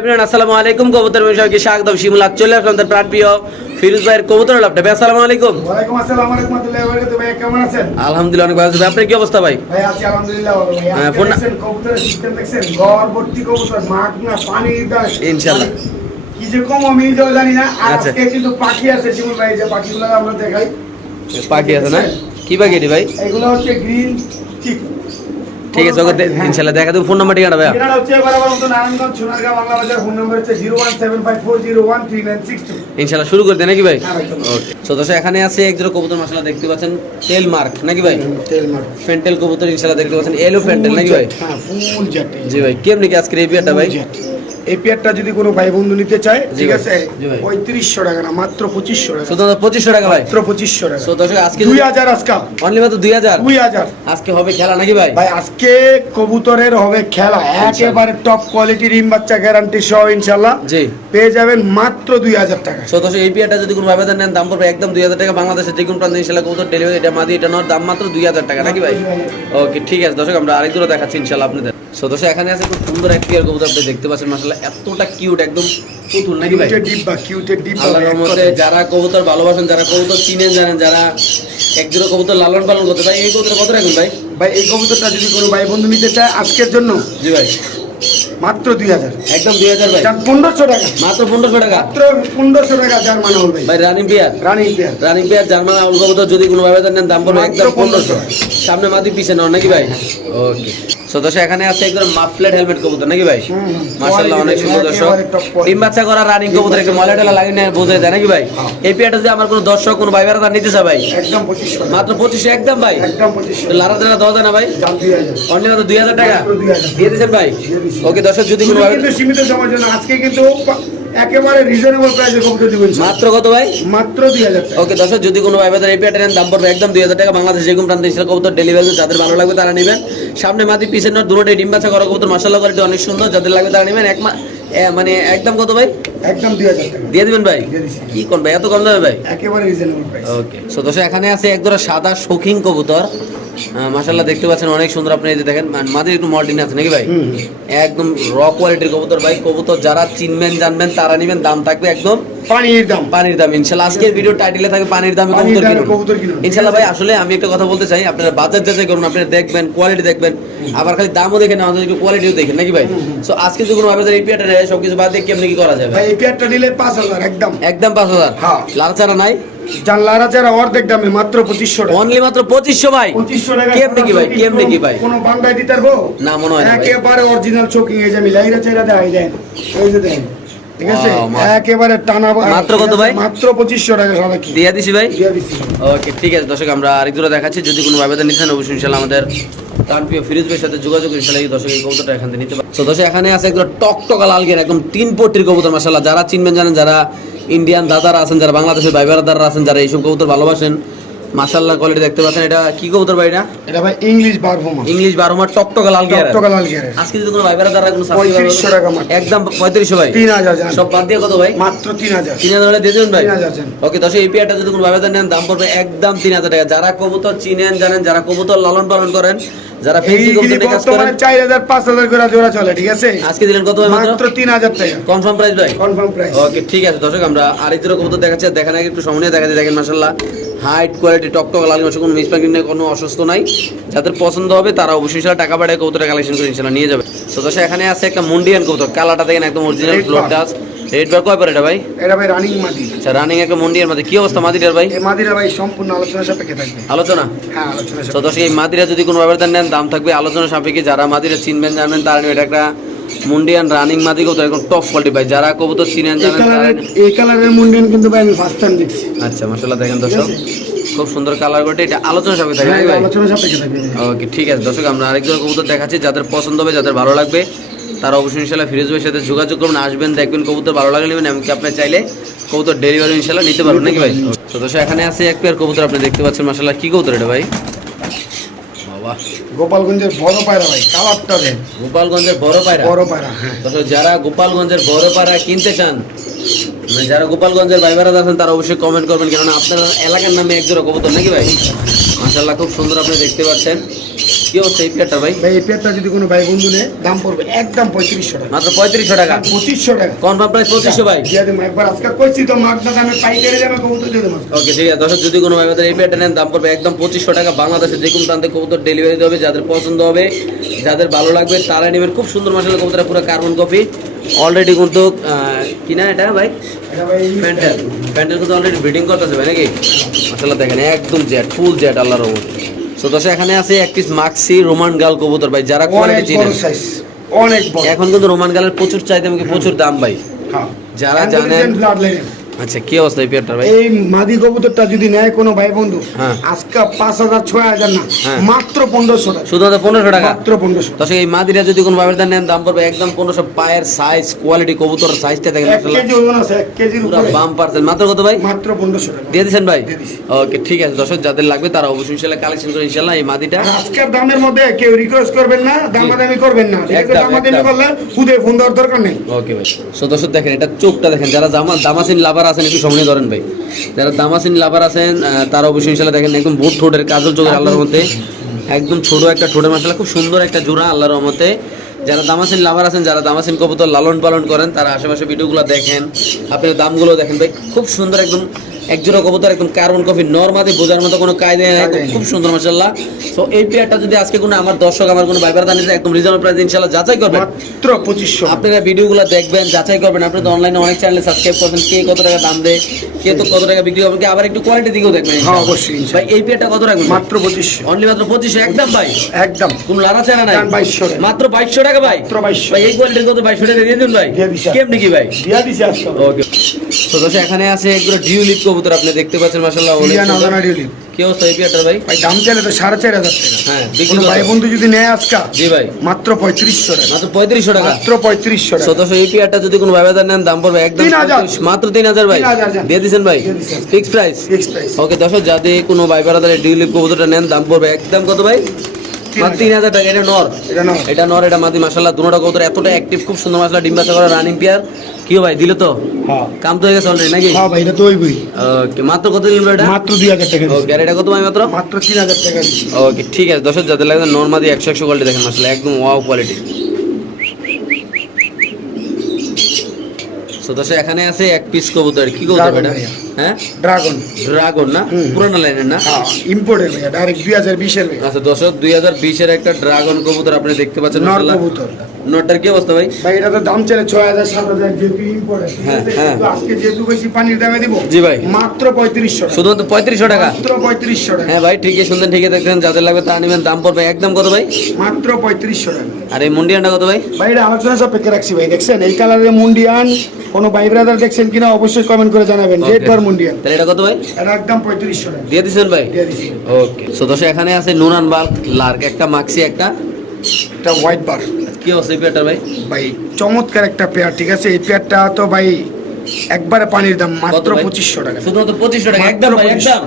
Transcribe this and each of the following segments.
Everyone আসসালামু আলাইকুম। কবুতর বিষয়কে স্বাগতম। শিমুল চলে আসলাম তার প্রাণ প্রিয় ফিরোজ ভাইয়ের কবুতর লাভটা ভাই আসসালামু আলাইকুম। ওয়ালাইকুম আসসালাম রহমতুল্লাহি ওয়া বারাকাতুহু। ভাই কেমন আছেন? আলহামদুলিল্লাহ অনেক ভালো আছি। আপনার কি অবস্থা ভাই? ভাই আছি আলহামদুলিল্লাহ ভালো। ভাই হ্যাঁ, ফোন কবুতরের সিস্টেম দেখছেন? ঘর কবুতর মাঠ না পানি দাস ইনশাআল্লাহ। কি যে কম আমি জানি না। আচ্ছা। আজকে কিন্তু পাখি আছে শিমুল ভাই যে পাখিগুলো আমরা দেখাই। পাখি আছে না? কি পাখি এটি ভাই? এগুলো হচ্ছে গ্রিন চিক ঠিক আছে ওকে ইনশাল্লাহ ইনশাআল্লাহ দেখা দেবো। ফোন নাম্বার ঠিকানা ভাই এটা হচ্ছে বরাবর মতো নারায়ণগঞ্জ সোনারগাঁও বাংলা বাজার। ফোন নাম্বার হচ্ছে zero one seven five four zero one three nine six two. ইনশাআল্লাহ শুরু করে দেন নাকি ভাই? হ্যাঁ ওকে সো দর্শক এখানে আছে এক জোড়া কবুতর মশলা দেখতে পাচ্ছেন তেল মার্ক নাকি ভাই? তেল মার্ক। ফেন্টেল কবুতর ইনশাল্লাহ দেখতে পাচ্ছেন এলো ফেন্টেল নাকি ভাই? হ্যাঁ ফুল জাতি জি ভাই কেমনি কি আজকে এই বিয়াটা ভাই? এই পেয়ারটা যদি কোনো ভাই বন্ধু নিতে চায় ঠিক আছে পঁয়ত্রিশশো টাকা না মাত্র পঁচিশশো টাকা। শুধু পঁচিশশো টাকা ভাই। মাত্র পঁচিশশো টাকা। দর্শক আজকে দুই হাজার আজকা। অনলি মাত্র দুই হাজার? দুই হাজার। আজকে হবে খেলা নাকি ভাই? ভাই আজকে কবুতরের হবে খেলা। একেবারে টপ বাচ্চা গ্যারান্টি সহ ইনশাল্লাহ জি। পেয়ে যাবেন মাত্র দুই হাজার টাকা। দর্শক এই যদি কোনো নেন দাম পড়বে একদম দুই হাজার টাকা। বাংলাদেশের যে কোনো প্রান্তে ইনশাল্লাহ কবুতর ডেলিভারি এটা মাদি এটা নর দাম মাত্র দুই হাজার টাকা নাকি ভাই? ওকে ঠিক আছে দর্শক আমরা আরেক দূরে দেখাচ্ছি ইনশাল্লাহ আপনাদের। দর্শক এখানে আছে খুব সুন্দর এক পিয়ার কবুতর আপনি দেখতে পাচ্ছেন মাসাল্লাহ এতটা কিউট একদম পুতুল নাকি ভাই? কিউটের ডিব্বা রহমতে যারা কবুতর ভালোবাসেন যারা কবুতর চিনেন জানেন যারা একজোড়া কবুতর লালন পালন করতে ভাই এই কবুতর কত রাখুন ভাই? ভাই এই কবুতরটা যদি কোনো ভাই বন্ধু নিতে চায় আজকের জন্য জি ভাই। মাত্র দুই হাজার। একদম দুই হাজার ভাই। পনেরোশো টাকা। মাত্র পনেরোশো টাকা। মাত্র পনেরোশো টাকা যার মানে হবে। ভাই running pair running pair running pair German owl কবুতর যদি কোনো ভাবে নেন দাম পড়বে একদম পনেরোশো সামনে মাটি পিছে নন নাকি ভাই? ওকে সো দর্শক এখানে আছে একদম মাফলেট হেলমেট কবুতর নাকি ভাই? হুম, হুম। অনেক সুন্দর দর্শক। একেবারে top quality। ডিম বাচ্চা করা রানিং কবুতর একটু ময়লা টলা লাগিয়ে নেয় বোঝাই দেয় নাকি ভাই? হ্যাঁ। এই যদি আমার কোনো দর্শক কোনো ভাই বেড়া নিতে চায় ভাই? একদম মাত্র পঁচিশে একদম ভাই? লারা দারা দেওয়া যায় না ভাই? যার দুই হাজার। অনলি মাত্র দুই হাজার টাকা? দিয়ে দিয়েছেন ভাই? ওকে দর্শক যদি কোনো শুধু ভাবে কিন্তু সীমিত সময়ের জন্য আজকে কিন্তু একেবারে রিজনেবল প্রাইসে কবুতর দিবেন মাত্র কত ভাই? মাত্র দুই হাজার টাকা। ওকে দর্শক যদি কোনো ভাই এই নেন দাম পড়বে একদম দুই হাজার টাকা। বাংলাদেশ যেরকম প্রান্তে এসে কবুতর ডেলিভারি যাদের ভালো লাগবে তারা নেবেন। সামনে মাটি পিছনে দুটোটাই ডিম বাচ্চা করা কবুতর মাসাল্লাহ কোয়ালিটি অনেক সুন্দর। যাদের লাগবে তারা নেবেন। এক মানে একদম কত ভাই? একদম টাকা। দিয়ে দিবেন ভাই? কি কোন ভাই? এত কম দামে ভাই? একেবারে রিজনেবল প্রাইস ওকে সো এখানে আছে এক সাদা শৌখিন কবুতর। মাশাল্লাহ দেখতে পাচ্ছেন অনেক সুন্দর আপনি এই যে দেখেন। মাঝে একটু মডার্ন আছে নাকি ভাই? একদম র কোয়ালিটির কবুতর ভাই। কবুতর যারা চিনবেন জানবেন তারা নেবেন। দাম থাকবে একদম পানির দাম। পানির দাম ইনশাল্লাহ। আজকের ভিডিও টাইটেলে থাকে পানির দামে কবুতর কিনুন। ইনশাল্লাহ ভাই আসলে আমি একটা কথা বলতে চাই আপনারা বাজার যাচাই করুন আপনারা দেখবেন কোয়ালিটি দেখবেন। আবার খালি দামও দেখেন না আমাদের কোয়ালিটিও দেখেন নাকি ভাই? সো আজকে যদি কোনো ভাবে এই পিয়াটা সবকিছু বাদ দিয়ে কেমনি কি করা যাবে? ভাই এই পেয়ারটা নিলে পাঁচ হাজার একদম। একদম পাঁচ হাজার? হ্যাঁ। লাল চারা নাই? জানলারা যারা অর্ধেক দামে মাত্র পঁচিশশো টাকা। অনলি মাত্র পঁচিশশো ভাই। পঁচিশশো টাকা কেমনে কি ভাই কেমনে কি ভাই? কোনো বান্দায় দিতে পারব? না, মনে হয় একেবারে অরিজিনাল চোকিং এই যে আমি লাইরা এই যে ঠিক আছে? একেবারে টানা মাত্র কত ভাই? মাত্র পঁচিশশো টাকা সাদা কি? দিয়ে দিছি ভাই? ওকে ঠিক আছে দর্শক আমরা আরেক দূরে দেখাচ্ছি। যদি কোনো ভাবে নিচ্ছেন অবশ্যই ইনশাল্লাহ আমাদের তার প্রিয় ফিরোজ ভাইয়ের সাথে যোগাযোগ ইনশাল্লাহ এই দর্শক এই কবুতরটা এখান থেকে নিতে পারে তো দর্শক এখানে আছে একদম টকটকা লাল গের একদম তিন পট্টির কবুতর মাসাল্লাহ যারা চিনবেন জানেন যারা ইন্ডিয়ান দাদারা আছেন যারা বাংলাদেশের ভাই দাদারা আছেন যারা এইসব কবুতর ভালোবাসেন মাসাল্লাহ কোয়ালিটি দেখতে পাচ্ছেন। এটা কি কবুতর ভাই এটা? এটা ভাই ইংলিশ ইংলিশ টকটকা লাল গিয়ার। টকটকা লাল গিয়ার আজকে যদি কোনো ভাই দ্বারা কোনো subscribe পঁয়ত্রিশশো করে- টাকা মাত্র। একদম পঁয়ত্রিশশো ভাই। তিন হাজার জান। সব বাদ দিয়ে কত ভাই? মাত্র তিন হাজার। তিন হাজার হলে দিয়ে দেন ভাই? তিন হাজার জান। ওকে দশ এই পেয়ারটা যদি কোনো নেন দাম পড়বে একদম তিন হাজার টাকা। যারা কবুতর চিনেন জানেন যারা কবুতর লালন পালন করেন যারা ফেন্সি এইগুলি কাজ করেন বর্তমানে চার হাজার পাঁচ হাজার করে জোড়া চলে ঠিক আছে? আজকে দিলেন কত মাত্র? মাত্র তিন হাজার টাকা। কনফার্ম প্রাইস ভাই? কনফার্ম প্রাইস ওকে ঠিক আছে দর্শক আমরা আরেক দেখাচ্ছি দেখেন আগে একটু সময় দেখাচ্ছি দেখেন মাসাল্লাহ হাইট কোয়ালিটি টকটক লাল মাসে কোনো মিসপ্যাকিং নেই কোনো অসুস্থ নাই। যাদের পছন্দ হবে তারা অবশ্যই টাকা পাঠিয়ে কবুতর কালেকশন করে নিয়ে যাবে। তো দর্শক এখানে আছে একটা মুন্ডিয়ান কবুতর কালাটা দেখেন একদম অরিজিনাল ফ্লোর। ডাস রেড বার কয় এটা ভাই? এটা ভাই রানিং মাটি। আচ্ছা রানিং একটা মুন্ডিয়ার মধ্যে কি অবস্থা মাদিটার ভাই? এই মাদিরা ভাই সম্পূর্ণ আলোচনা সাপেক্ষে থাকবে। আলোচনা? হ্যাঁ আলোচনা তো সাপেক্ষে দর্শক এই মাদিরা যদি কোনো ব্যাপারে নেন দাম থাকবে আলোচনা সাপেক্ষে। যারা মাদিরা চিনবেন জানবেন তারা এটা একটা মুন্ডিয়ান রানিং মাদি কবুতর একদম টপ কোয়ালিটি ভাই। যারা কবুতর চিনেন জানেন এই কালারের মুন্ডিয়ান কিন্তু ভাই আমি ফার্স্ট টাইম দেখছি। আচ্ছা মাশাআল্লাহ দেখেন দর্শক। খুব সুন্দর কালার করে। এটা আলোচনা সাপেক্ষে থাকে হ্যাঁ, ভাই? আলোচনা সাপেক্ষে থাকবে। ওকে ঠিক আছে। দর্শক আমরা আরেকজন কবুতর দেখাচ্ছি। যাদের পছন্দ হবে যাদের ভালো লাগবে তারা অবশ্যই ইনশাল্লাহ ফিরোজ ভাইয়ের সাথে যোগাযোগ করুন আসবেন দেখবেন কবুতর ভালো লাগলে নেবেন এমনকি আপনি চাইলে কবুতর ডেলিভারি ইনশাল্লাহ নিতে পারবেন নাকি ভাই? তো দর্শক এখানে আছে এক পেয়ার কবুতর আপনি দেখতে পাচ্ছেন মাশাআল্লাহ কি কবুতর এটা ভাই? বাবা। গোপালগঞ্জের বড় পায়রা ভাই কালারটা দেন। গোপালগঞ্জের বড় পায়রা? বড় পায়রা হ্যাঁ। যারা গোপালগঞ্জের বড় পায়রা কিনতে চান মানে যারা গোপালগঞ্জের ভাই আছেন তারা অবশ্যই কমেন্ট করবেন কেননা আপনার এলাকার নামে একজোড়া কবুতর নাকি ভাই? মাশাল্লাহ খুব সুন্দর আপনি দেখতে পাচ্ছেন। কি অবস্থা এই পেয়ারটা ভাই। ভাই এই পেয়ারটা যদি কোনো ভাই বন্ধু নেয় দাম পড়বে একদম পঁয়ত্রিশশো টাকা। মাত্র পঁয়ত্রিশশো টাকা। পঁচিশশো টাকা। কনফার্ম প্রাইস পঁচিশশো ভাই। দিয়ে দেবো একবার আজকে কইছি তো মাগনা দামে পাইকারি দামে কবুতর দিয়ে দেবো। ওকে ঠিক আছে দর্শক যদি কোনো ভাই এই পেয়ারটা নেন দাম পড়বে একদম পঁচিশশো টাকা। বাংলাদেশে যে কোনো প্রান্তে কবুতর ডেলিভারি দেবে যাদের পছন্দ হবে যাদের ভালো লাগবে তারা নেবেন। খুব সুন্দর মাসাল কবুতর পুরো কার্বন কপি অলরেডি কিন্তু কিনা এটা ভাই? প্যান্টেল প্যান্টেল কিন্তু অলরেডি ব্রিডিং করতেছে ভাই নাকি? মাসাল্লাহ দেখেন একদম জেট ফুল জেট আল্লাহর রহমত। তো দর্শক এখানে আছে এক পিস মাক্সি রোমান গাল কবুতর ভাই যারা কোয়ালিটি চিনেন। অনেক এখন কিন্তু রোমান গালের প্রচুর চাহিদা আমাকে প্রচুর দাম ভাই? হ্যাঁ। যারা জানেন-। আচ্ছা কি অবস্থা এই পেয়ারটার ভাই? এই মাদি কবুতরটা যদি নেয় কোনো ভাই বন্ধু হ্যাঁ। আজকে পাঁচ হাজার ছয় হাজার না হ্যাঁ। মাত্র পনেরোশো টাকা। শুধুমাত্র পনেরোশো টাকা? মাত্র পনেরোশো। দর্শক এই মাদিরা যদি কোনো নেন দাম পড়বে একদম পনেরোশো পায়ের সাইজ কোয়ালিটি কবুতর সাইজটা দেখেন এক কেজি ওজন আছে এক কেজির পুরো বাম পার্সেন্ট মাত্র কত ভাই? মাত্র পনেরোশো টাকা। দিয়ে দিচ্ছেন ভাই? ওকে ঠিক আছে। দর্শক যাদের লাগবে তারা অবশ্যই ইনশাল্লাহ কালেকশন করে ইনশাল্লাহ এই মাদিটা। আজকের দামের মধ্যে কেউ রিকোয়েস্ট করবেন না দামাদামি করবেন না। দামাদামি করলে খুদে ফোন দেওয়ার দরকার নেই। ওকে ভাই। সো দর্শক দেখেন এটা চোখটা দেখেন। যারা জামা দামাসিন লাভার আছেন একটু সময় ধরেন ভাই। যারা দামাসিন লাভার আছেন তারা অবশ্যই ইনশাল্লাহ দেখেন একদম ভোট ঠোঁটের কাজল চোখের আল্লাহর মধ্যে একদম ছোট একটা ঠোঁটের মশলা খুব সুন্দর একটা জোড়া আল্লাহর রহমতে। যারা দামাসিন লাভার আছেন যারা দামাসিন কবুতর লালন পালন করেন তারা আশেপাশে ভিডিওগুলো দেখেন আপনি দামগুলো দেখেন। ভাই খুব সুন্দর একদম এক জোড়া কবুতর একদম কার্বন কফি নর্মাদি বোঝার মতো কোনো কায়দা নেই খুব সুন্দর মাসাল্লাহ তো এই পেয়ারটা যদি আজকে কোনো আমার দর্শক আমার কোনো ভাইবার দানিতে একদম রিজনেবল প্রাইস ইনশাল্লাহ যাচাই করবেন। মাত্র পঁচিশশো। আপনারা ভিডিওগুলো দেখবেন যাচাই করবেন। আপনি তো অনলাইনে অনেক চ্যানেলে সাবস্ক্রাইব করছেন কে কত টাকা দাম দেয় কে তো কত টাকা বিক্রি হবে আবার একটু কোয়ালিটি দিকেও দেখবেন হ্যাঁ অবশ্যই ভাই এই পেয়ারটা কত রাখবেন মাত্র পঁচিশশো। অনলি মাত্র পঁচিশশো একদম ভাই? একদম। কোনো লারা চারা নাই? দাম 2200 টাকা। মাত্র বাইশশো টাকা? ভাই? ভাই এই কোয়ালিটির কত টাকা দিয়ে দিন ভাই। কেমনি কি ভাই? দিয়া দিছি আজকে। ওকে। তো দর্শক এখানে আছে একগুলো কবুতর আপনি দেখতে পাচ্ছেন মাশাআল্লাহ অনেক কি অবস্থা এই ভাই? ভাই দাম চাইলে তো সাড়ে চার হাজার টাকা। হ্যাঁ বিক্রি ভাই বন্ধু যদি নেয় আজকে জি ভাই। মাত্র পঁয়ত্রিশশো টাকা। মাত্র পঁয়ত্রিশশো টাকা। মাত্র পঁয়ত্রিশশো টাকা। সদস্য এই যদি কোনো নেন দাম পড়বে একদম 3000 মাত্র তিন হাজার ভাই। 3000 দিয়ে দিচ্ছেন ভাই? Fix price fix price okay যাতে কোনো ভাই বেড়াদারে ডিউলিপ কবুতরটা নেন দাম পড়বে একদম কত ভাই? তিন হাজার টাকা এটা নর। এটা নর। এটা মাদি মাসাল্লাহ দুটোটা কবুতর এতটা অ্যাক্টিভ খুব সুন্দর মাসাল্লাহ ডিম বাচ্চা করা রানিং পেয়ার কি ভাই দিল তো? হ্যাঁ। কাম তো হয়ে গেছে অলরেডি নাকি? হ্যাঁ ভাই এটা তো ওই ওকে মাত্র কত দিল এটা? মাত্র দুই হাজার টাকা ওকে আর এটা কত ভাই মাত্র? মাত্র তিন হাজার টাকা ওকে ঠিক আছে দর্শক যাদের লাগবে নর্মাদি একশো একশো কোয়ালিটি দেখেন মাসাল্লাহ একদম ওয়াও কোয়ালিটি তো এখানে আছে এক পিস কবুতর কি কবুতর এটা? ড্রাগন ড্রাগন না? হুম। পুরানো লাইনের না? হ্যাঁ ইম্পোর্টের ডাইরেক্ট দুই হাজার বিশের আচ্ছা দর্শক দুই হাজার বিশের একটা ড্রাগন কবুতর আপনি দেখতে পাচ্ছেন নর কবুতর। নটটার কি অবস্থা ভাই? ভাই এটা তো দাম চাইলে ছয় হাজার সাত হাজার যেহেতু ইম্পোর্টের হ্যাঁ, হ্যাঁ। আজকে যেহেতু বেশি পানির দামে দিব জি ভাই। মাত্র পঁয়ত্রিশশো শুধুমাত্র পঁয়ত্রিশশো টাকা? মাত্র পঁয়ত্রিশশো টাকা। হ্যাঁ ভাই ঠিকই শুনতেন ঠিকই দেখছেন যাদের লাগবে তা নেবেন দাম পড়বে একদম কত ভাই? মাত্র পঁয়ত্রিশশো টাকা। আর এই মুন্ডিয়ানটা কত ভাই? ভাই এটা আলোচনা সাপেক্ষে রাখছি ভাই দেখছেন? এই কালারের মুন্ডিয়ান কোনো ভাই ব্রাদার দেখছেন কিনা অবশ্যই কমেন্ট করে জানাবেন. রেড মুন্ডিয়ান তাহলে এটা কত ভাই? এটা একদম পঁয়ত্রিশশো টাকা। দিয়ে দিচ্ছেন ভাই? দিয়ে দিছি। ওকে। সো দর্শক এখানে আছে বাল্ক লার্ক একটা মাক্সি একটা একটা হোয়াইট বার। কি অবস্থা এই পেয়ারটার ভাই? ভাই চমৎকার একটা পেয়ার ঠিক আছে? এই পেয়ারটা তো ভাই একবারে পানির দাম মাত্র পঁচিশশো টাকা। শুধুমাত্র পঁচিশশো টাকা একদম একদম।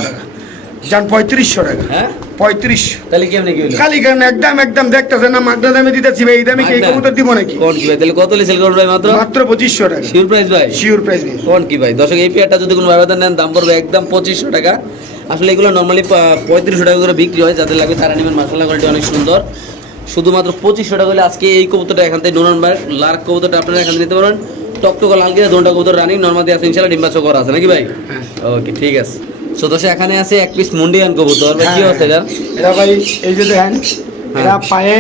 যান পঁয়ত্রিশশো টাকা। হ্যাঁ? পঁয়ত্রিশ। তাহলে কেমনি কি খালি কারণ একদম একদম দেখতেছেন না মাগনা দামে দিতেছি ভাই এই দামে কি কবুতর দিব নাকি? কোন কি ভাই? তাহলে কত সেল করবে ভাই মাত্র? মাত্র পঁচিশশো টাকা। শিওর প্রাইস ভাই? শিওর প্রাইস কোন কি ভাই? দর্শক এই পেয়ারটা যদি কোনো ব্যবধান নেন দাম পড়বে একদম পঁচিশশো টাকা। আসলে এগুলো নর্মালি পঁয়ত্রিশশো টাকা করে বিক্রি হয় যাদের লাগবে তারা নেবেন। মাসালা কোয়ালিটি অনেক সুন্দর। শুধুমাত্র পঁচিশশো টাকা হলে আজকে এই কবুতরটা এখান থেকে নুরান বার লার্ক কবুতরটা আপনারা এখান থেকে নিতে পারেন টকটকা লাল গিয়ে দোনটা কবুতর রানিং নর্মালি আছে ইনশাল্লাহ ডিম্বাচক করা আছে। নাকি ভাই? হ্যাঁ। ওকে ঠিক আছে। সো দর্শক এখানে আছে এক পিস মুন্ডিয়ান কবুতর কি হ্যাঁ, অবস্থা এটার এটা ভাই এই যে দেখেন এরা পায়ে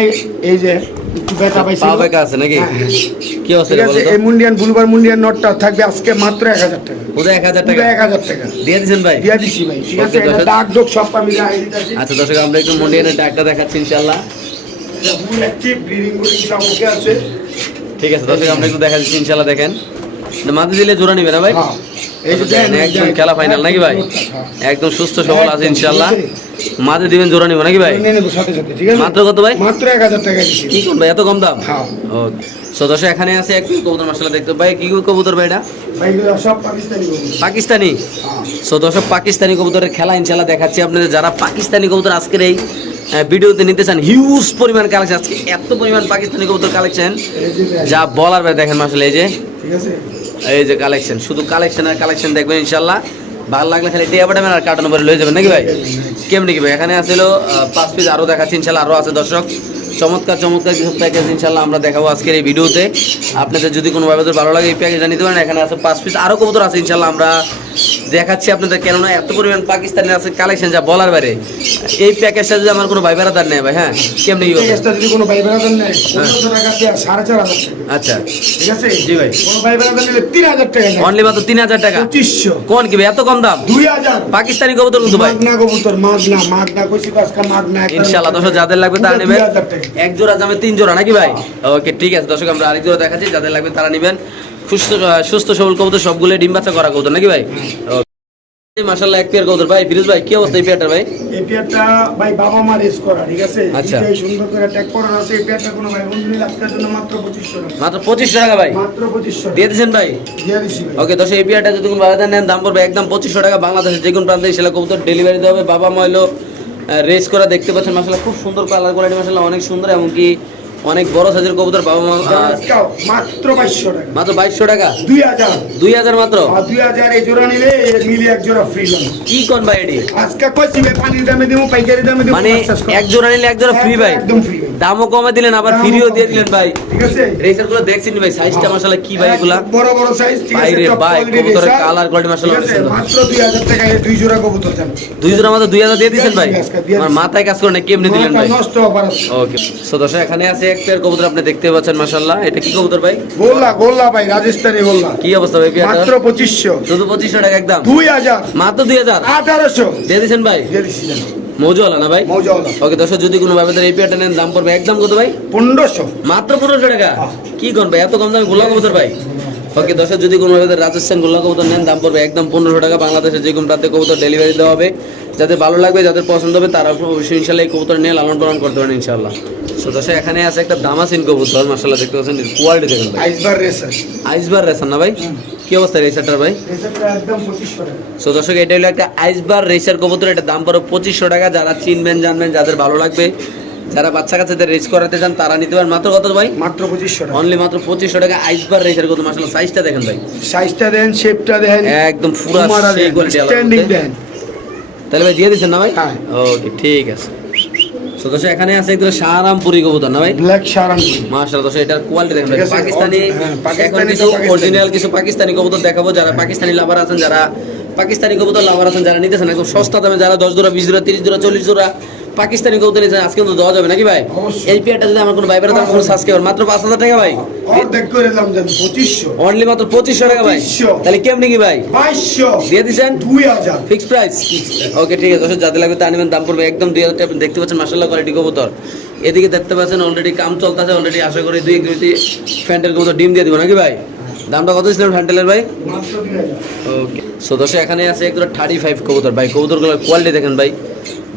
এই যে একটু ব্যথা পা বেঁকা আছে নাকি? হ্যাঁ। কি এটা আছে বলো এই মুন্ডিয়ান বুলবার মুন্ডিয়ান নটটা থাকবে আজকে মাত্র এক হাজার টাকা। পুরো এক হাজার পুরো টাকা এক হাজার টাকা। দিয়ে দিচ্ছেন ভাই? দিয়া দিচ্ছি ভাই ঠিক আছে এটা ডাক ডোক সব আমি রাখি দিতেছি আচ্ছা দর্শক আমরা একটু মুন্ডিয়ানের ডাকটা দেখাচ্ছি ইনশাল্লাহ এটা ফুল অ্যাক্টিভ ব্রিডিং কোডিং সব ওকে আছে। ঠিক আছে দর্শক আমরা একটু দেখা দিচ্ছি ইনশাল্লাহ দেখেন মাঝে দিলে জোড়া নিবে না ভাই? হ্যাঁ। একদম খেলা ফাইনাল নাকি ভাই? হ্যাঁ। একদম সুস্থ সবল আছে ইনশাল্লাহ মাঝে দিবেন জোড়া নিবে নাকি ভাই? মাত্র কত ভাই? মাত্র এক হাজার টাকা কি ভাই এত কম দাম? হ্যাঁ। সো এখানে আছে এক কবুতর মশলা দেখতে ভাই কি কবুতর ভাই এটা? পাকিস্তানি। পাকিস্তানি? হ্যাঁ। সো দর্শক পাকিস্তানি কবুতরের খেলা ইনশাল্লাহ দেখাচ্ছি আপনাদের। যারা পাকিস্তানি কবুতর আজকের এই ভিডিওতে নিতে চান হিউজ পরিমাণ কালেকশন আজকে এত পরিমাণ পাকিস্তানি কবুতর কালেকশন যে বলার ভাই দেখেন মাসলে এই যে। এই যে কালেকশন শুধু কালেকশন আর কালেকশন দেখবেন ইনশাল্লাহ ভালো লাগলে খালি টিয়া আর কার্টন উপরে লয়ে যাবেন, নাকি ভাই? কেমনি কি ভাই? এখানে আসলে পাঁচ পিস আরও দেখাচ্ছি ইনশাল্লাহ আরও আছে দর্শক। চমৎকার চমৎকার কিছু প্যাকেজ ইনশাল্লাহ আমরা দেখাবো আজকের এই ভিডিওতে। আপনাদের যদি কোনো ভাবে ভালো লাগে এই প্যাকেজটা নিতে পারেন এখানে আছে পাঁচ পিস আরও কবুতর আছে ইনশাল্লাহ আমরা দেখাচ্ছি আপনাদের কেননা এত পরিমাণ পাকিস্তানের আছে কালেকশন যা বলার বাইরে। এই প্যাকেজটা যদি আমার কোনো ভাই বেড়াদার নেয় ভাই হ্যাঁ কেমনি যদি কোনো ভাই নেয় সাড়ে চার হাজার আচ্ছা। ঠিক আছে? জি ভাই। কোনো ভাই বেড়াতেন নিলে তিন হাজার টাকা নেয়। অনলি মাত্র তিন হাজার টাকা? পঁচিশশো। কোন কি ভাই এত কম দাম? দুই হাজার। পাকিস্তানি কবুতর কিন্তু ভাই। মাগনা কবুতর মাগনা মাগনা কইছি তো মাগনা ইনশাআল্লাহ দর্শক যাদের লাগবে তারা নেবেন। টাকা। এক জোড়া দামে তিন জোড়া নাকি ভাই? ওকে ঠিক আছে দর্শক আমরা আরেক জোড়া দেখাচ্ছি যাদের লাগবে তারা নেবেন। সুস্থ সুস্থ সবল কবুতর সবগুলো ডিম বাচ্চা করা কবুতর নাকি ভাই? মাশাল্লাহ এক পেয়ার কবুতর। ভাই ফিরোজ ভাই কি অবস্থা এই পেয়ারটার ভাই? এই পেয়ারটা ভাই বাবা মা রেস করা ঠিক আছে? আচ্ছা। সুন্দর করে ট্যাগ করা আছে এই পেয়ারটা কোনো ভাই বন্ধু নিলে আজকের জন্য মাত্র টাকা। মাত্র পঁচিশশো টাকা ভাই? মাত্র দিয়ে ভাই? দিয়ে দিছি ওকে দর্শক এই পেয়ারটা যদি কোনো বাজার নেন দাম পড়বে একদম পঁচিশশো টাকা। বাংলাদেশের যে কোনো প্রান্তে সেটা কবুতর ডেলিভারি দেওয়া হবে। বাবা ময়লো রেস করা দেখতে পাচ্ছেন। মশলা খুব সুন্দর কালার কোয়ালিটি মশলা অনেক সুন্দর এমনকি অনেক বড় সাইজের কবুতর বাবা মা মাত্র বাইশশো টাকা। মাত্র বাইশশো টাকা? দুই হাজার। দুই হাজার মাত্র? দুই হাজার এই জোড়া নিলে মিলি এক জোড়া ফ্রি কি কোন ভাই এটি? আজকে কইছি ভাই পানির দামে দিব পাইকারি দামে দিব মানে এক জোড়া নিলে এক জোড়া ফ্রি ভাই। একদম ফ্রি দামও কমে দিলেন আবার ফ্রিও দিয়ে দিলেন। ভাই। ঠিক আছে? রেসারগুলো দেখছেন ভাই সাইজটা মাসাল্লাহ কি ভাই এগুলা? বড় বড় সাইজ ঠিক আছে বাইরে ভাই, কবুতরের colour quality মাশাআল্লাহ অনেক সুন্দর। মাত্র দুই হাজার টাকা এই দুই জোড়া কবুতর জান দুই জোড়া মাত্র দুই হাজার দিয়ে দিচ্ছেন ভাই? আমার মাথায় কাজ করে না কেমনি দিলেন ভাই? নষ্ট আছে। ওকে সো দর্শক এখানে আছে এক পেয়ার কবুতর আপনি দেখতে পাচ্ছেন মাশাআল্লাহ। এটা কি কবুতর ভাই? গোল্লা গোল্লা ভাই রাজস্থানি গোল্লা। কি অবস্থা ভাই পেয়ারটা মাত্র 2500 শুধু 2500 টাকা একদম? দুই হাজার। মাত্র 2000 1800 দিয়ে দিবেন ভাই? দিয়ে দিছি। না ভাই? মৌজাওয়ালা। ওকে দর্শক যদি কোনো ভাবে এই পেয়ারটা নেন দাম পড়বে একদম কত ভাই? পনেরোশো। মাত্র পনেরোশো টাকা। কি কোন ভাই এত কম দামে গোলা কবুতর ভাই? ওকে দর্শক যদি কোনো ভাবে রাজস্থান গোলা কবুতর নেন দাম পড়বে একদম পনেরোশো টাকা। বাংলাদেশের যে কোনো প্রান্তে কবুতর ডেলিভারি দেওয়া হবে। যাদের ভালো লাগবে যাদের পছন্দ হবে তারা অবশ্যই ইনশাল্লাহ এই কবুতর নিয়ে লালন পালন করতে পারেন ইনশাল্লাহ সো দর্শক এখানে আছে একটা দামাসিন কবুতর মাসাল্লাহ দেখতে পাচ্ছেন কোয়ালিটি দেখেন আইসবার রেসার আইসবার রেসার না ভাই? কি অবস্থা রেসারটার ভাই? সো দর্শক এটা হলো একটা আইসবার রেসার কবুতর এটা দাম পড়ো পঁচিশশো টাকা। যারা চিনবেন জানবেন যাদের ভালো লাগবে যারা বাচ্চা কাচ্চাদের রেস করাতে চান তারা নিতে পারেন। মাত্র কত ভাই? মাত্র পঁচিশশো টাকা। অনলি মাত্র পঁচিশশো টাকা আইসবার রেসার কত মাসাল সাইজটা দেখেন ভাই। সাইজটা দেন শেপটা দেন একদম পুরো সেই কোয়ালিটি স্ট্যান্ডিং দেন। তাহলে ভাই দিয়ে দিচ্ছেন না ভাই? হ্যাঁ। ওকে ঠিক আছে। এখানে আছে একদম সারামপুরি কবুতর না ভাই? ব্ল্যাক শারান মাশাআল্লাহ এটার কোয়ালিটি দেখেন পাকিস্তানি হ্যাঁ, পাকিস্তানি কিছু অরিজিনাল কিছু পাকিস্তানি কবুতর দেখাবো। যারা পাকিস্তানি লাভার আছেন যারা পাকিস্তানি কবুতর লাভার আছেন যারা নিতেছেন একদম সস্তা দামে যারা দশ জোড়া বিশ জোড়া তিরিশ জোড়া চল্লিশ জোড়া পাকিস্তানি কবুতর আজকে কিন্তু দেওয়া যাবে নাকি ভাই? এই পেয়ারটা যদি আমার কোনো ভাই বেড়াতে কোনো সাবস্ক্রাইবার মাত্র পাঁচ হাজার টাকা ভাই। অনলি মাত্র পঁচিশশো টাকা ভাই। তাহলে কেমনি কি ভাই? দিয়ে দিচ্ছেন দুই হাজার। ফিক্স প্রাইস ওকে ঠিক আছে। যাদের লাগবে তা নেবেন দাম পড়বে একদম দুই হাজার টাকা। দেখতে পাচ্ছেন মাসাল্লাহ কোয়ালিটি কবুতর। এদিকে দেখতে পাচ্ছেন অলরেডি কাম চলতেছে অলরেডি আশা করি দুই দুইটি ফ্যান্টেল কবুতর ডিম দিয়ে দিব নাকি ভাই? দামটা কত ছিল ফ্যান্টেলের ভাই? ওকে সো দর্শক এখানে আছে একদম থার্টি ফাইভ কবুতর। ভাই কবুতরগুলোর কোয়ালিটি দেখেন ভাই।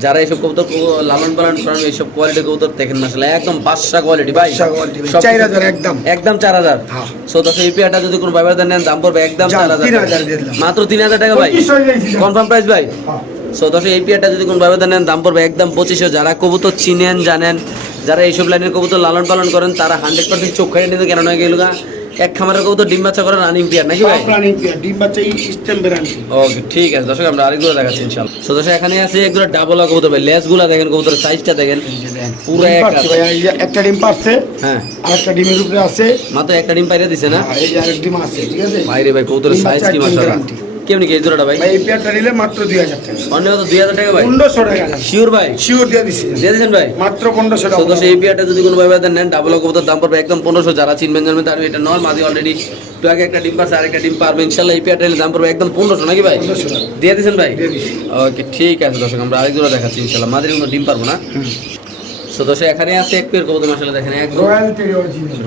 যারা এইসব কবুতর লালন পালন করেন এইসব কোয়ালিটি কবুতর দেখেন মাসাল্লাহ একদম বাদশা কোয়ালিটি ভাই চার হাজার একদম। একদম চার হাজার। সো দর্শক এই যদি কোনো ভাইবার নেন দাম পড়বে একদম চার হাজার। মাত্র তিন হাজার টাকা ভাই। কনফার্ম প্রাইস ভাই। সো দর্শক এই যদি কোনো ভাবে নেন দাম পড়বে একদম পঁচিশশো যারা কবুতর চিনেন জানেন যারা এইসব লাইনের কবুতর লালন পালন করেন তারা হান্ড্রেড পার্সেন্ট চোখ খাইয়ে নিতে কেন নয় গেলুগা এক খামারের কবুতর ডিম বাচ্চা করে রানিং প্লেয়ার নাকি ভাই? রানিং প্লেয়ার ডিম বাচ্চা সিস্টেম বেরানি ওকে ঠিক আছে দর্শক আমরা আরেকগুলো দেখাচ্ছি ইনশাআল্লাহ। তো দর্শক এখানে আছে একগুলো ডাবল কবুতর ভাই। লেসগুলো দেখেন কবুতরের সাইজটা দেখেন। পুরো ভাই, যে একটা ডিম পারছে হ্যাঁ। আরেকটা ডিমের উপরে আছে। মাত্র একটা ডিম পাইরা দিছে না? আর এই যে আরেক ডিম আছে ঠিক আছে? ভাইরে ভাই কবুতরের সাইজ কি মাশাআল্লাহ। কেমনি কি এই জোড়াটা ভাই? ভাই এই পেয়ারটা নিলে মাত্র দুই হাজার টাকা। অন্য কত দুই হাজার টাকা ভাই? পনেরোশো টাকা। শিওর ভাই? শিওর দিয়ে দিচ্ছি দিয়ে ভাই? মাত্র পনেরোশো তো টাকা দর্শক এই পেয়ারটা যদি কোনো ভাবে নেন ডাবল কবুতর দাম পড়বে একদম পনেরোশো। যারা চিনবেন জানবেন তার এটা নয়। মাঝে অলরেডি একটু আগে একটা ডিম পাচ্ছে আর একটা ডিম পারবে। ইনশাল্লাহ এই পেয়ারটা নিলে দাম পড়বে একদম পনেরোশো নাকি ভাই? দিয়ে দিয়েছেন ভাই? দিয়ে দিছি। ওকে ঠিক আছে দর্শক আমরা আরেক জোড়া দেখাচ্ছি ইনশাল্লাহ। মাঝে কোনো ডিম পারব না। দর্শক এখানে আছে এক পেয়ার কবুতর মাসাল্লাহ দেখেন একদম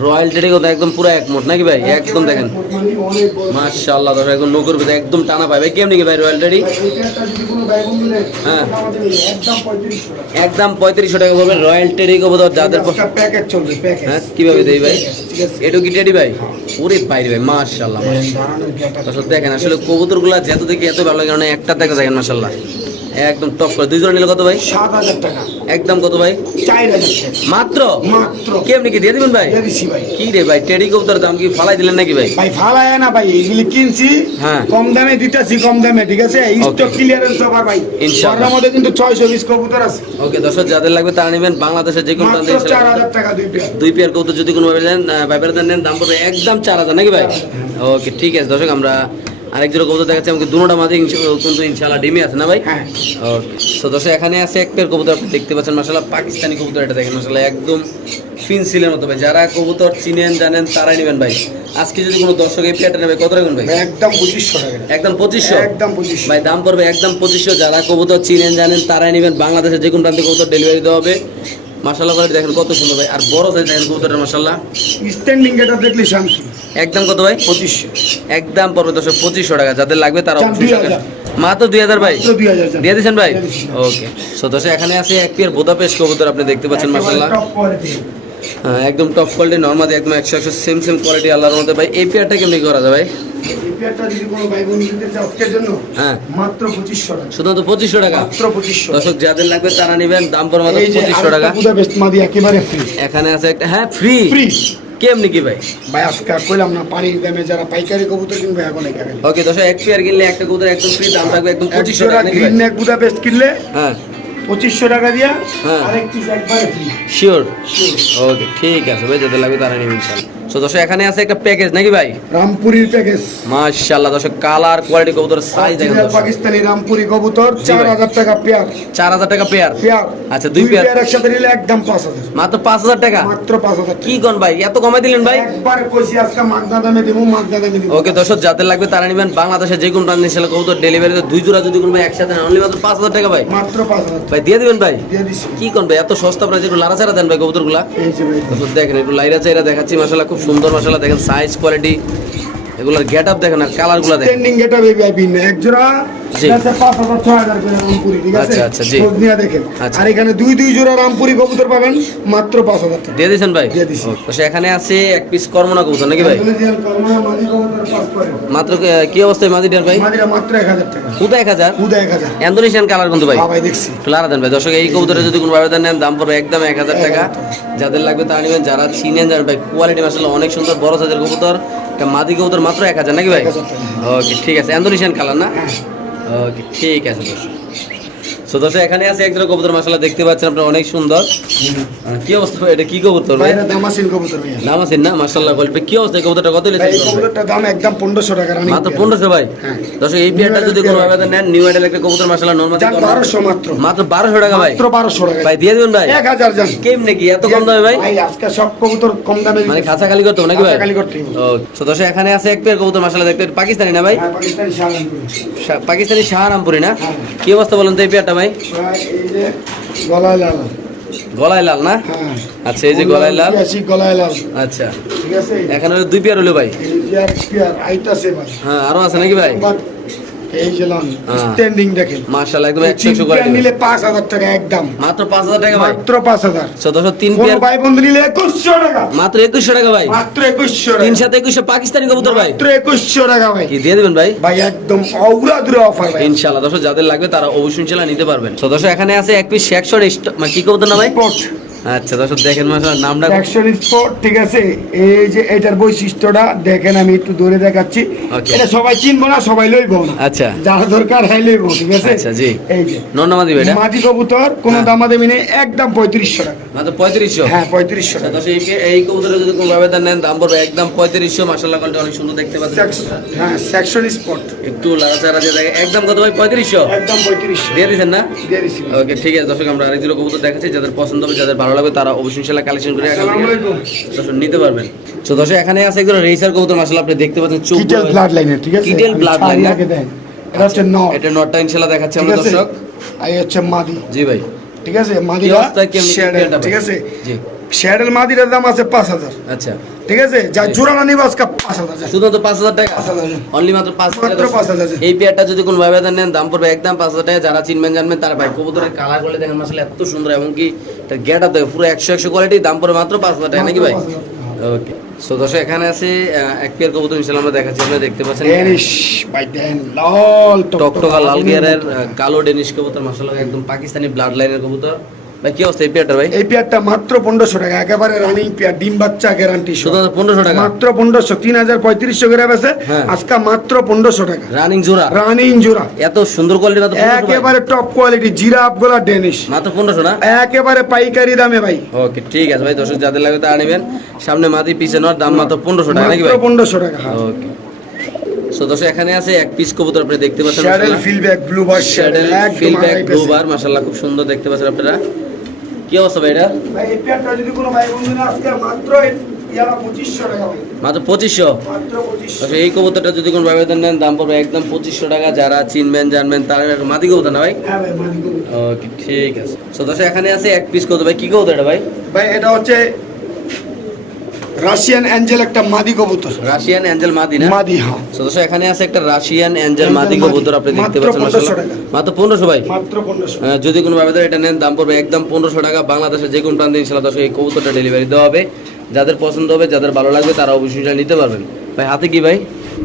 রয়্যাল টেডি একদম পুরো নাকি ভাই? একদম দেখেন। মাশাআল্লাহ দর্শক একদম নকুর ভিতরে একদম টানা পাই কেমনি কি ভাই রয়্যাল টেডি হ্যাঁ। একদম পঁয়ত্রিশশো টাকা। রয়্যাল টেডি কবুতর যাদের হ্যাঁ কীভাবে দেই ভাই? এটু কি টেডি ভাই? ওরে বাইরে ভাই মাশাআল্লাহ দাঁড়ানোর দর্শক দেখেন আসলে কবুতরগুলো যেত দেখে এত ভালো লাগে মানে একটা দেখে দেখেন মাশাআল্লাহ। একদম টপ করে। দুই জোড়া নিলে কত ভাই? সাত হাজার টাকা। একদম কত ভাই? চার হাজার মাত্র? মাত্র। কেমনি কি দিয়ে দিবেন ভাই? ভাই। কি রে ভাই টেডি কবুতর দাম কি ফালাই দিলেন নাকি ভাই? ভাই ফালায় না ভাই এগুলি কিনছি। হ্যাঁ। কম দামে দিতেছি কম দামে ঠিক আছে? স্টক ক্লিয়ারেন্স অফার ভাই। ইনশাআল্লাহ। মধ্যে কিন্তু ছয়শো বিশ কবুতর আছে। ওকে দর্শক যাদের লাগবে তারা নেবেন। বাংলাদেশের যে কোনো মাত্র চার হাজার টাকা দুই পেয়ার। দুই পেয়ার কবুতর যদি কোনো ভাবে নেন ভাইবার নেন দাম পড়বে একদম চার হাজার নাকি ভাই? ওকে ঠিক আছে দর্শক আমরা আরেক জোড়া কবুতর দেখাচ্ছি আমাকে দুটোটা মাঝে কিন্তু ইনশাল্লাহ ডিমে আছে না ভাই? হ্যাঁ। ওকে তো দর্শক এখানে আছে এক পেয়ার কবুতর আপনি দেখতে পাচ্ছেন মাসাল্লাহ পাকিস্তানি কবুতর এটা দেখেন মাসাল্লাহ একদম ফিনসিলের মতো ভাই। যারা কবুতর চিনেন জানেন তারাই নেবেন ভাই। আজকে যদি কোনো দর্শক এই পেয়ারটা নেবে কত রাখবেন ভাই? ভাই একদম পঁচিশশো একদম পঁচিশশো? একদম পঁচিশশো। ভাই দাম পড়বে একদম পঁচিশশো। যারা কবুতর চিনেন জানেন তারাই নেবেন। বাংলাদেশের যে কোনো প্রান্তে কবুতর ডেলিভারি দেওয়া হবে। মাসাল্লাহ করে দেখেন কত সুন্দর ভাই। আর বড় সাইজ দেখেন কবুতরের মাশাল্লাহ স্ট্যান্ডিং দেখলি একদম কত ভাই? পঁচিশশো। একদম পড়বে দশ পঁচিশশো টাকা। যাদের লাগবে তারা অবশ্যই 2000 টাকা- মাত্র দুই হাজার ভাই। দিয়ে দিয়েছেন ভাই? ওকে সো দশে এখানে আছে এক পেয়ার বোদাপেশ কবুতর আপনি দেখতে পাচ্ছেন একেবারে হ্যাঁ, একদম টপ কোয়ালিটি নর্মালি একদম একশো একশো সেম সেম কোয়ালিটি আল্লাহর মধ্যে ভাই। এই পেয়ারটা কেমনি করা যায় ভাই? হ্যাঁ। মাত্র পঁচিশশো টাকা। শুধুমাত্র পঁচিশশো টাকা? দর্শক যাদের লাগবে তারা নেবেন দাম পড়বে মাত্র পঁচিশশো টাকা। আরেকটা বুদাপেস্ট মাদি একেবারে ফ্রি এখানে আছে একটা হ্যাঁ ফ্রি কেমনি কি ভাই? ভাই আজকে কইলাম না পানির দামে যারা পাইকারি কবুতর কিনবে এখন এখানে ওকে দর্শক এক পেয়ার কিনলে একটা কবুতর একদম ফ্রি দাম থাকবে একদম পঁচিশশো টাকা গ্রিন কিনলে হ্যাঁ। পঁচিশশো টাকা দিয়া হ্যাঁ। আরেক পিস একবারে ফ্রি শিওর ওকে ঠিক আছে ভাই যাদের লাগবে তারা নেবেন ইনশাল্লাহ সো দর্শক এখানে আছে একটা প্যাকেজ নাকি ভাই? রামপুরির প্যাকেজ মাশাআল্লাহ দর্শক কালার কোয়ালিটি কবুতর সাইজ দেখেন। পাকিস্তানি রামপুরি কবুতর জি চার ভাই। হাজার টাকা পেয়ার চার হাজার টাকা পেয়ার পেয়ার আচ্ছা, দুই পেয়ার। একসাথে নিলে একদম পাঁচ হাজার। মাত্র পাঁচ হাজার টাকা? মাত্র পাঁচ হাজার কি কোন ভাই এত কমাই দিলেন ভাই? একবারে কইছি আজকে মাগনা দামে দিব মাগনা দামে দিব। ওকে দর্শক যাদের লাগবে তারা নেবেন। বাংলাদেশের যে কোনো ইনশাল্লাহ কবুতর ডেলিভারিতে দুই জোড়া যদি কোনো ভাই একসাথে অনলি মাত্র পাঁচ হাজার টাকা ভাই। মাত্র পাঁচ হাজার ভাই দিয়ে দিবেন ভাই? কি কোন ভাই এত সস্তা প্রাইস একটু লাড়াচাড়া দেন ভাই কবুতরগুলা? দেখেন একটু লাইরা চাইরা দেখাচ্ছি মশালা খুব সুন্দর মশালা দেখেন সাইজ কোয়ালিটি এগুলোর গেট আপ দেখেন আর কালারগুলো দেখেন। স্ট্যান্ডিং এটা বেবি আই বিন এক জোড়া আচ্ছা, আচ্ছা, আচ্ছা। এখানে দুই দুই জোড়া রামপুরি কবুতর পাবেন মাত্র পাঁচ হাজার টাকা। দিয়ে দিয়েছেন ভাই? দিয়ে দিছি। তো সেখানে আছে এক পিস কর্মনা কবুতর নাকি ভাই? মাত্র কি অবস্থায় মাদিটার ভাই? মাদিরা মাত্র এক হাজার টাকা। কুদা এক হাজার? খুদা এক হাজার। ইন্দোনেশিয়ান কালার কিন্তু ভাই। হ্যাঁ ভাই দেখছি। দেন ভাই। দর্শক এই কবুতরে যদি কোনো আবেদন নেন দাম পড়বে একদম এক হাজার টাকা। যাদের লাগবে তারা নেবেন যারা চিনেন জানেন ভাই কোয়ালিটি মাসাল্লাহ অনেক সুন্দর বড় সাইজের কবুতর। একটা মাদি কবুতর মাত্র এক হাজার নাকি ভাই? 1000 ওকে ঠিক আছে। ইন্দোনেশিয়ান কালার না? হ্যাঁ। ওকে ঠিক আছে। দর্শক সো দর্শক এখানে আছে কবুতর দেখতে পাচ্ছেন আপনারা অনেক সুন্দর। কি অবস্থা? এটা কি কবুতর ভাই? দামাসিন কবুতর না? কি অবস্থা? কবুতরটা কত এই কবুতরটার দাম একদম টাকা রানিং মাত্র ভাই? হ্যাঁ। দর্শক এই পেয়ারটা যদি কোনো আবেদন নেন নিউ আইডেল একটা কবুতর নর্মাল মাত্র। মাত্র টাকা ভাই। মাত্র টাকা। ভাই দিয়ে দিবেন ভাই? জান। কেম নাকি এত কম দামে ভাই? ভাই আজকে সব কবুতর কম দামে মানে খাঁচা খালি করতে নাকি ভাই? খালি করতে ও তো দর্শক এখানে আছে এক পেয়ার কবুতর মাসাল্লাহ দেখতে পাকিস্তানি না ভাই? হ্যাঁ পাকিস্তানি শাহরামপুরি। না? হ্যাঁ। কি অবস্থা বলেন তো এই পেয়ারটা ভাই? গলায় লাল। গলায় লাল না? হ্যাঁ। আচ্ছা এই যে গলায় লাল? গলায় লাল। আচ্ছা। ঠিক আছে? এখানে দুই পেয়ার হলো ভাই। হ্যাঁ আরও আছে নাকি ভাই? এই যে লাল হ্যাঁ। স্ট্যান্ডিং দেখেন। মার্শাল্লাহ একদম একশো তিন একশো পেয়ার কোয়ালিটি নিলে পাঁচ হাজার টাকা একদম। মাত্র পাঁচ হাজার টাকা ভাই? মাত্র পাঁচ হাজার। সতেরোশো তিন কোন পেয়ার ভাই বন্ধু নিলে একুশশো টাকা। মাত্র একুশশো টাকা ভাই। মাত্র একুশশো তিন সাথে একুশশো পাকিস্তানি কবুতর ভাই। মাত্র একুশশো টাকা ভাই। কি দিয়ে দিবেন ভাই? ভাই একদম অউরা দূরে অফার ভাই। ইনশাল্লাহ দর্শক যাদের লাগবে তারা অবশ্যই নিতে পারবেন। তো দর্শক এখানে আছে এক পিস একশো মানে কি কবুতর না ভাই? আচ্ছা দর্শক দেখেন মাসা নামটা অ্যাকশন স্পট ঠিক আছে? এই যে এটার বৈশিষ্ট্যটা দেখেন আমি একটু ধরে দেখাচ্ছি। এটা সবাই চিনবো না সবাই লইব না। আচ্ছা। যারা দরকার হাই লইব ঠিক আছে? আচ্ছা, জি। এই যে। নন্নামা দিবে এটা? মাটি কবুতর কোনো হ্যাঁ। দামাদামি নেই একদম পঁয়ত্রিশশো টাকা। মাত্র পঁয়ত্রিশশো? হ্যাঁ পঁয়ত্রিশশো আচ্ছা, টাকা। দর্শক এই এই কবুতরে যদি কোনো আবেদন নেন দাম পড়বে একদম পঁয়ত্রিশশো। মাসাল্লাহ কোয়ালিটি অনেক সুন্দর দেখতে পাচ্ছেন। হ্যাঁ সেকশন স্পট একটু লাড়াচাড়া দিয়ে দেখে একদম কত ভাই পঁয়ত্রিশশো? একদম পঁয়ত্রিশশো। দিয়ে দিচ্ছেন না? দিয়ে দিছি। ওকে ঠিক আছে দর্শক আমরা আরেকজন কবুতর দেখাচ্ছি যাদের পছন্দ হবে যাদের ভালো লাগবে তারা অবশ্যই ইনশাল্লাহ কালেকশন করে নিতে পারবেন। তো দর্শক এখানে আছে একজন রেসার কবুতর মাসাল্লাহ আপনি দেখতে পাচ্ছেন চোখ ব্লাড লাইনে ঠিক আছে? কিটেল ব্লাড লাইন এটা হচ্ছে নর এটা নটটা ইনশাল্লাহ দেখাচ্ছে আমরা দর্শক। আই হচ্ছে মাদি। জি ভাই। ঠিক আছে? মাদি ঠিক আছে? মাদিরার দাম আছে পাঁচ হাজার। আচ্ছা। ঠিক আছে? যা জোড়ানো নিব আজকে পাঁচ হাজার। শুধুমাত্র পাঁচ হাজার টাকা? অনলি মাত্র পাঁচ হাজার মাত্র পাঁচ হাজার। এই পেয়ারটা যদি কোনো ভাবে নেন দাম পড়বে একদম পাঁচ হাজার টাকা। যারা চিনবেন জানবেন তার ভাই কবুতরের কালার করলে দেখেন আসলে এত সুন্দর এবং কি গেট আপ দেখে পুরো একশো একশো কোয়ালিটি দাম পড়বে মাত্র পাঁচ হাজার টাকা নাকি ভাই। ওকে সো দর্শক এখানে আছে এক পেয়ার কবুতর আমরা দেখাচ্ছি আপনারা দেখতে পাচ্ছেন। ডেনিশ লাল টকটকা লাল গিয়ারের কালো ডেনিশ কবুতর মাসাল্লাহ একদম পাকিস্তানি ব্লাড লাইনের কবুতর। ভাই কি অবস্থা এই পেয়ারটা ভাই? এই পেয়ারটা মাত্র পনেরোশো টাকা একেবারে রানিং পেয়ার ডিম বাচ্চা গ্যারান্টি শুধু পনেরোশো টাকা? মাত্র পনেরোশো তিন হাজার পঁয়ত্রিশশো করে বেছে হ্যাঁ। আজকে মাত্র পনেরোশো টাকা। রানিং জোড়া? রানিং জোড়া। এত সুন্দর কোয়ালিটি একেবারে টপ কোয়ালিটি জিরাফ গোলা ডেনিশ মাত্র পনেরোশো না? একেবারে পাইকারি দামে ভাই। ওকে ঠিক আছে ভাই দর্শক যাদের লাগবে তা নেবেন। সামনে মাদি পিছে নেওয়ার দাম মাত্র পনেরোশো টাকা নাকি ভাই? পনেরোশো টাকা হ্যাঁ। ওকে সো দর্শক এখানে আছে এক পিস কবুতর আপনি দেখতে পাচ্ছেন শ্যাডেল ফিলব্যাক ব্লু বার শ্যাডেল শ্যাডেল ফিলব্যাক ব্লু মাশাআল্লাহ খুব সুন্দর দেখতে পাচ্ছেন আপনারা। কি অবস্থা ভাই এটা? ভাই এই পেয়ারটা যদি কোনো ভাই বন্ধু না আজকে মাত্র পঁচিশশো মাত্র পঁচিশশো? আচ্ছা এই কবুতরটা যদি কোনো ব্যবধান নেন দাম পড়বে একদম পঁচিশশো টাকা। যারা চিনবেন জানবেন তারা মাদি কবুতর না ভাই? হ্যাঁ ওকে ঠিক আছে। সো এখানে আছে এক পিস কত ভাই কি কবুতর এটা ভাই? ভাই এটা হচ্ছে রাশিয়ান অ্যাঞ্জেল একটা মাদি কবুতর। রাশিয়ান অ্যাঞ্জেল মাদি না? মাদি হ্যাঁ। সো দর্শক এখানে আছে একটা রাশিয়ান অ্যাঞ্জেল মাদি। কবুতর আপনি দেখতে পাচ্ছেন মাশাআল্লাহ। মাত্র পনেরোশো ভাই? মাত্র পনেরোশো আহ, যদি কোনো ব্যবধান এটা নেন দাম পড়বে একদম পনেরোশো টাকা। বাংলাদেশের যে কোনো প্রান্তে ইনশাল্লাহ দর্শক এই কবুতরটা ডেলিভারি দেওয়া হবে। যাদের পছন্দ হবে যাদের ভালো লাগবে তারা অবশ্যই এটা নিতে পারবেন। ভাই হাতে কি ভাই?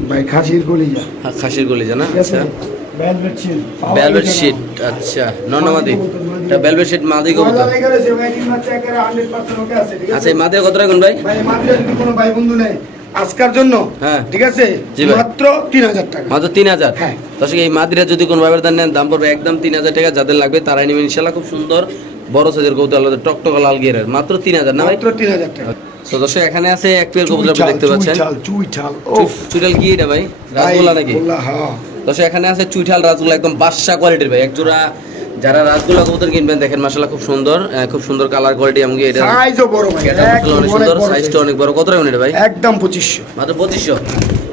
ভাই খাসির কলিজা। হা- খাসির গলি জানা ঠিক আছে আচ্ছা। ভেলভেট শিট ভেলভেট শিট আচ্ছা নন্নামাদি এটা শিট মাদি আচ্ছা এই মাদি কত রাখুন ভাই? কোনো ভাই বন্ধু আজকার জন্য হ্যাঁ। ঠিক আছে? মাত্র তিন হাজার টাকা। মাত্র তিন হাজার? হ্যাঁ। দর্শক এই মাদিরা যদি কোনো নেন দাম পড়বে একদম তিন হাজার টাকা। যাদের লাগবে তারাই নেবেন ইনশাল্লাহ খুব সুন্দর বড় সাইজের কবুতর আলাদা টকটক লাল গিয়ারের। মাত্র তিন হাজার না মাত্র তিন হাজার টাকা। তো দর্শক এখানে আছে এক পেয়ার কবুতর আপনি দেখতে পাচ্ছেন। কি এটা ভাই? রাসগোল্লা নাকি? হ্যাঁ। দর্শক এখানে আছে চুইঠাল রাসগোল্লা একদম বাদশা কোয়ালিটির ভাই। একজোড়া যারা রাসগোল্লা কবুতর কিনবেন দেখেন মাসাল্লাহ খুব সুন্দর খুব সুন্দর কালার কোয়ালিটি এমনকি এটা সাইজও বড় ভাই অনেক সুন্দর সাইজটা অনেক বড়। কত এটা ভাই? একদম পঁচিশশো। মাত্র পঁচিশশো।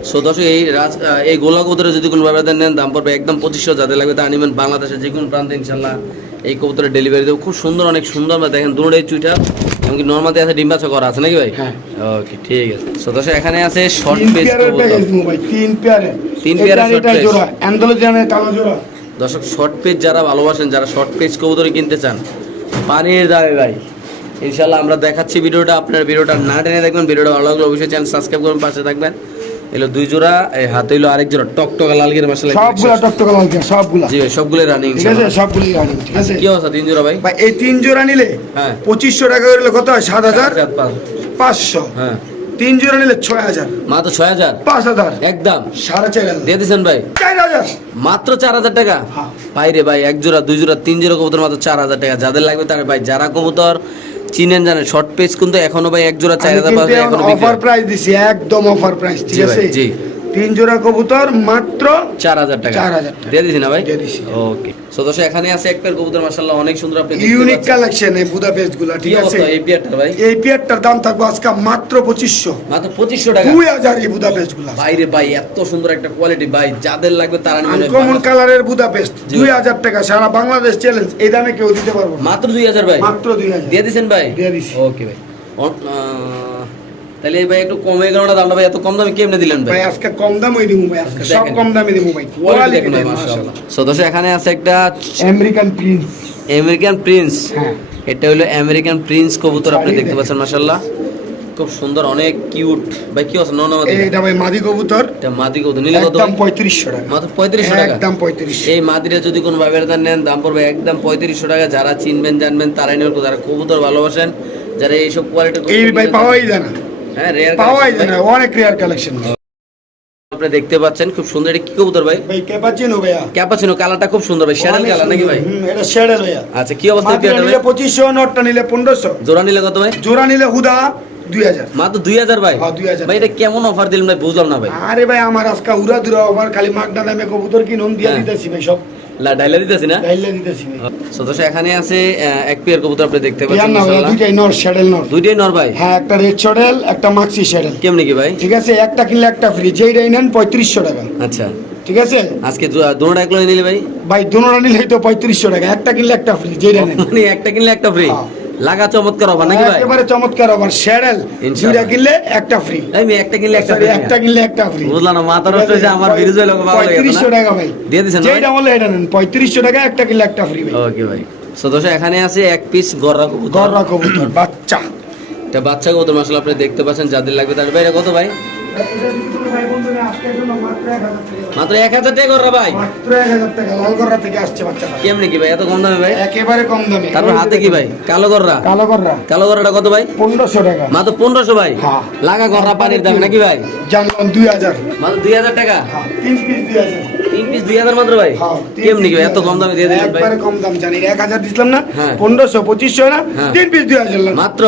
সো দর্শক এই রাজ এই গোলা কবুতরের যদি কোনো ব্যবধান নেন দাম পড়বে একদম পঁচিশশো। যাদের লাগবে তা নেবেন বাংলাদেশের যে কোনো প্রান্তে ইনশাল্লাহ এই কবুতরের ডেলিভারি দেবো খুব সুন্দর অনেক সুন্দর। বা দেখেন দুটোই চুইটা এমনকি নর্মালি আছে? ডিম্বাচা করা আছে নাকি ভাই? হ্যাঁ। ওকে ঠিক আছে। সদস্য এখানে আছে শর্ট পেস তিন পেয়ারে তিন পেয়ারে শর্ট পেস অ্যান্ডোলজিয়ানের কালো জোড়া। দর্শক শর্ট পেজ যারা ভালোবাসেন যারা শর্ট পেজ কবুতর কিনতে চান পানির দামে ভাই। ইনশাল্লাহ আমরা দেখাচ্ছি ভিডিওটা আপনার ভিডিওটা না টেনে দেখবেন। ভিডিওটা ভালো লাগলে অবশ্যই চ্যানেল সাবস্ক্রাইব করুন পাশে থাকবেন। এলো দুই জোড়া এই হাতে হলো আরেক জোড়া টক টক লাল গিয়ে মশলা সবগুলা টকটকা লাল সবগুলা। জি ভাই রানিং ঠিক আছে সবগুলি রানিং ঠিক আছে। কি অবস্থা তিন জোড়া ভাই? ভাই এই তিন জোড়া নিলে হ্যাঁ। পঁচিশশো টাকা করে কত হয়? সাত হাজার? চার, পাঁচ। পাঁচশো। হ্যাঁ। তিন জোড়া নিলে ছয় হাজার। মাত্র ছয় হাজার? পাঁচ হাজার। একদম। সাড়ে চার হাজার। দিয়ে দিচ্ছেন ভাই? চার হাজার। মাত্র চার হাজার টাকা? হ্যাঁ। ভাই রে ভাই এক জোড়া দুই জোড়া তিন জোড়া কবুতর মাত্র চার হাজার টাকা। যাদের লাগবে তারা ভাই যারা কবুতর চিনেন জানেন শর্ট পেজ কিন্তু এখনও ভাই এক জোড়া চার হাজার এখনও অফার প্রাইস দিছি একদম অফার প্রাইস ঠিক আছে জি। তিন জোড়া কবুতর মাত্র চার হাজার টাকা। 4,000 টাকা। দিয়ে দিছি না ভাই? ওকে। সো দর্শক এখানে আছে এক পেয়ার কবুতর মাশাআল্লাহ অনেক সুন্দর আপনি ইউনিক কালেকশন এই বুদাপেস্টগুলা ঠিক আছে? এই পেয়ারটার ভাই? এই পেয়ারটার দাম থাকবে আজকে মাত্র পঁচিশশো। মাত্র পঁচিশশো টাকা? দুই হাজার এই বুদাপেস্টগুলা বাইরে ভাই এত সুন্দর একটা কোয়ালিটি ভাই। যাদের লাগবে তারা নেবেন আনকমন কালারের বুদাপেস্ট জি। দুই হাজার টাকা। সারা বাংলাদেশ চ্যালেঞ্জ এই দামে কেউ দিতে পারব মাত্র দুই হাজার ভাই? মাত্র দুই হাজার। দিয়ে দিছেন ভাই? দিয়ে দিছি। ওকে ভাই। তাহলে এই ভাই একটু কমে গেল না? দামটা ভাই এত কম দামে কেমনে দিলেন ভাই? ভাই আজকে কম দামই দিব ভাই আজকে সব কম দামে দিব ভাই। কোয়ালিটি দেখুন মাশাআল্লাহ। সো দর্শক এখানে আছে একটা আমেরিকান প্রিন্স আমেরিকান প্রিন্স হ্যাঁ। এটা হলো আমেরিকান প্রিন্স কবুতর আপনি দেখতে পাচ্ছেন মাশাআল্লাহ। খুব সুন্দর অনেক কিউট ভাই কি আছে নন আমাদের এইটা ভাই মাদি কবুতর। এটা মাদি কবুতর নিলে কত একদম ভাই? পঁয়ত্রিশশো টাকা। মাত্র পঁয়ত্রিশশো টাকা? একদম পঁয়ত্রিশশো। এই মাদিরা যদি কোন কোনো ভাইবের নেন দাম পড়বে একদম পঁয়ত্রিশশো টাকা। যারা চিনবেন জানবেন তারাই নেবেন যারা কবুতর ভালোবাসেন যারা এইসব কোয়ালিটি এই ভাই পাওয়াই যায় না। হ্যাঁ রেয়ার পাওয়াই যায় না অনেক রেয়ার কালেকশন আপনি দেখতে পাচ্ছেন খুব সুন্দর। এটা কি কবুতর ভাই? ভাই ক্যাপাচিনো ভাইয়া। ক্যাপাচিনো কালারটা খুব সুন্দর ভাই। শ্যাডেল কালার নাকি ভাই? এটা শ্যাডেল ভাইয়া। আচ্ছা কি অবস্থা নিলে ভাই পঁচিশশো নটটা নিলে পনেরোশো। জোড়া নিলে কত ভাই? জোড়া নিলে হুদা দুই হাজার। মাত্র দুই হাজার ভাই? হ্যাঁ, 2000 ভাই এটা কেমন অফার দিলেন ভাই? বুঝলাম না ভাই। আরে ভাই আমার আজকে উড়া দুরা ওভার খালি মাগনা দামে কবুতর কিনুন দিয়ে হ্যাঁ। দিতেছি ভাই সব। ডাইলা দিতেছি না? গাইলে দিতেছি। সদস্য এখানে আছে এক পেয়ার কবুতর আপনি দেখতে পাচ্ছেন না ভাইয়া মাশাআল্লাহ। দুইটাই নর শ্যাডেল নর। দুইটাই নর ভাই? হ্যাঁ একটা রেড শ্যাডেল একটা মাক্সি শ্যাডেল কেমনি কি ভাই? ঠিক আছে একটা কিনলে একটা ফ্রি নেন পঁয়ত্রিশশো টাকা। আচ্ছা। ঠিক আছে? আজকে নিলে ভাই? ভাই দুনোটা নিলেই তো পঁয়ত্রিশশো টাকা একটা কিনলে একটা ফ্রি নেন। মানে একটা কিনলে একটা ফ্রি। লাগা চমৎকার নাকি ভাই? একেবারে চমৎকার শ্যাডেল ইনশাআল্লাহ। দুইটা কিনলে একটা ফ্রি মেয়ে একটা কিনলে একটা free একটা কিনলে একটা ফ্রি বুঝলাম না মাথা নষ্ট হয়েছে আমার বিরুদ্ধে লোক ভালো লাগে পঁয়ত্রিশশো না টাকা ভাই। দিয়ে দিছেন যেইটা বললে এটা নেন পঁয়ত্রিশশো টাকা একটা কিনলে একটা ফ্রি ভাই। ওকে ভাই। সদস্য এখানে আছে এক পিস গররা কবুতর। গররা কবুতর বাচ্চা। এটা বাচ্চা কবুতর মাসাল আপনি দেখতে পাচ্ছেন যাদের লাগবে তাদের। ভাই এটা কত ভাই? মাত্র 1000 টাকা। মাত্র এক হাজার টাকা কররা ভাই। মাত্র 1000 টাকা, লাল লালগড়া থেকে আসছে বাচ্চাটা। কেমনি কি ভাই? এত কম দামে ভাই? একেবারে কম দামে। তারপর হাতে কি ভাই? কালো গররা? কালো গররা। কালো গররাটা কত ভাই? পনেরোশো টাকা। মাত্র পনেরোশো ভাই? হ্যাঁ। লাগা গররা পানির দামে নাকি ভাই? জানলাম দুই হাজার। মাত্র দুই হাজার টাকা? হ্যাঁ, তিন পিস দুই হাজার। তিন পিস দুই হাজার মাত্র ভাই? কেমনি কি ভাই? এত কম দামে দিয়ে দিলেন ভাই? একবারে কম দাম জানি এক হাজার দিছিলাম না। পনেরোশো পঁচিশশো না। তিন পিস দুই হাজার মাত্র।